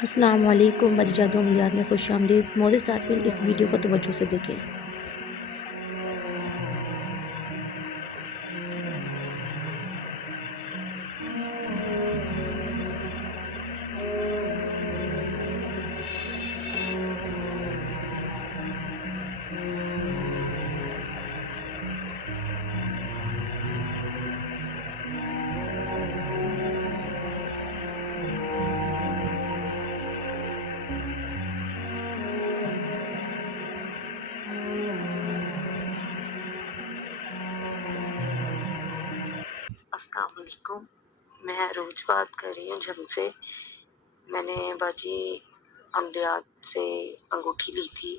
السلام علیکم بججہ دو عملیات میں خوش آمدید معزز صارفین، اس ویڈیو کو توجہ سے دیکھیں۔ السلام علیکم، میں روز بات کر رہی ہوں جھنگ سے۔ میں نے باجی عملیات سے انگوٹھی لی تھی،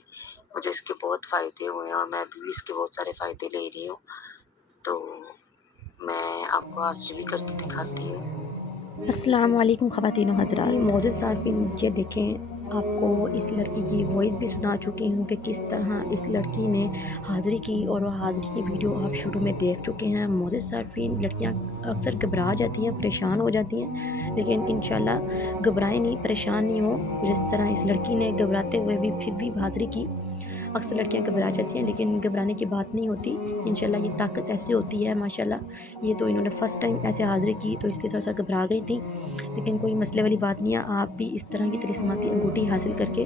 مجھے اس کے بہت فائدے ہوئے ہیں اور میں ابھی بھی اس کے بہت سارے فائدے لے رہی ہوں، تو میں آپ کو حاضری بھی کر کے دکھاتی ہوں۔ السلام علیکم خواتین و حضرات، معزز صارفین یہ دیکھیں، آپ کو اس لڑکی کی وائس بھی سنا چکی ہوں کہ کس طرح اس لڑکی نے حاضری کی، اور وہ حاضری کی ویڈیو آپ شروع میں دیکھ چکے ہیں۔ معزز صارفین، لڑکیاں اکثر گھبرا جاتی ہیں، پریشان ہو جاتی ہیں، لیکن انشاءاللہ گھبرائیں نہیں، پریشان نہیں ہوں۔ جس طرح اس لڑکی نے گھبراتے ہوئے بھی پھر بھی حاضری کی۔ اکثر لڑکیاں گھبرا جاتی ہیں، لیکن گھبرانے کی بات نہیں ہوتی۔ انشاءاللہ یہ طاقت ایسی ہوتی ہے، ماشاءاللہ۔ یہ تو انہوں نے فرسٹ ٹائم ایسے حاضری کی تو اس لیے تھوڑا سا گھبرا گئی تھیں، لیکن کوئی مسئلے والی بات نہیں ہے۔ آپ بھی اس طرح کی طلسماتی انگوٹھی حاصل کر کے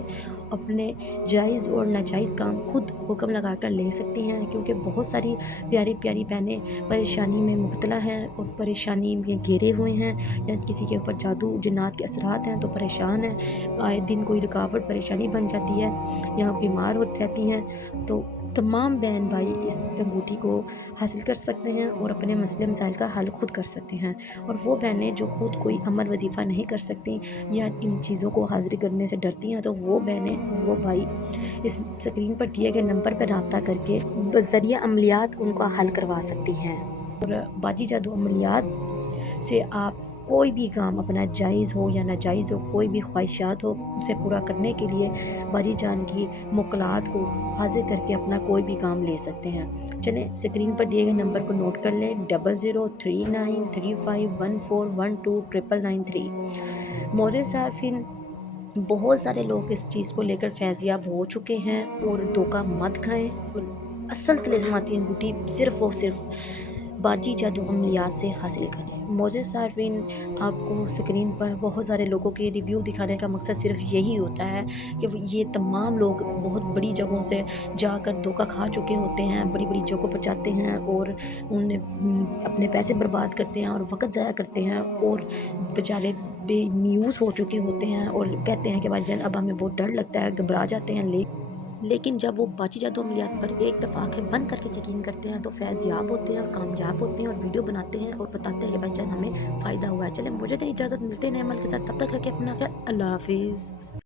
اپنے جائز اور ناجائز کام خود حکم لگا کر لے سکتی ہیں، کیونکہ بہت ساری پیاری پیاری بہنیں پریشانی میں مبتلا ہیں اور پریشانی میں گھیرے ہوئے ہیں، یا کسی کے اوپر جادو جنات کے اثرات ہیں تو پریشان ہیں، آئے دن کوئی رکاوٹ پریشانی بن جاتی ہے یا بیمار ہو جاتی ہیں۔ تو تمام بہن بھائی اس انگوٹھی کو حاصل کر سکتے ہیں اور اپنے مسئلے مسائل کا حل خود کر سکتے ہیں۔ اور وہ بہنیں جو خود کوئی عمل وظیفہ نہیں کر سکتی یا ان چیزوں کو حاضری کرنے سے ڈرتی ہیں، تو وہ بہنیں اور وہ بھائی اس اسکرین پر دیے گئے نمبر پر رابطہ کر کے بذریعہ عملیات ان کا حل کروا سکتی ہیں۔ اور باجی جادو عملیات سے آپ کوئی بھی کام اپنا جائز ہو یا ناجائز ہو، کوئی بھی خواہشات ہو، اسے پورا کرنے کے لیے باجی جان کی موکلات کو حاضر کر کے اپنا کوئی بھی کام لے سکتے ہیں۔ چلیں اسکرین پر دیے گئے نمبر کو نوٹ کر لیں، 00393514129993۔ معزز صارفین، بہت سارے لوگ اس چیز کو لے کر فیضیاب ہو چکے ہیں، اور دھوکہ مت کھائیں، اور اصل طلسماتی انگوٹھی صرف اور صرف باجی جادو عملیات سے حاصل کریں۔ معزز صارفین، آپ کو اسکرین پر بہت سارے لوگوں کے ریویو دکھانے کا مقصد صرف یہی ہوتا ہے کہ یہ تمام لوگ بہت بڑی جگہوں سے جا کر دھوکہ کھا چکے ہوتے ہیں، بڑی بڑی جگہوں پر جاتے ہیں اور اپنے پیسے برباد کرتے ہیں اور وقت ضائع کرتے ہیں، اور بیچارے بے میوس ہو چکے ہوتے ہیں اور کہتے ہیں کہ بھائی جان اب ہمیں بہت ڈر لگتا ہے، گھبرا جاتے ہیں۔ لیکن جب وہ باجی جادو عملیات پر ایک دفعہ آنکھیں بند کر کے یقین کرتے ہیں تو فیضیاب ہوتے ہیں، کامیاب ہوتے ہیں، اور ویڈیو بناتے ہیں اور بتاتے ہیں کہ بھائی جان ہمیں فائدہ ہوا ہے۔ چلیں مجھے دیں اجازت، ملتے ہیں نئے عمل کے ساتھ، تب تک رکھیں اپنا خیال۔ اللہ حافظ۔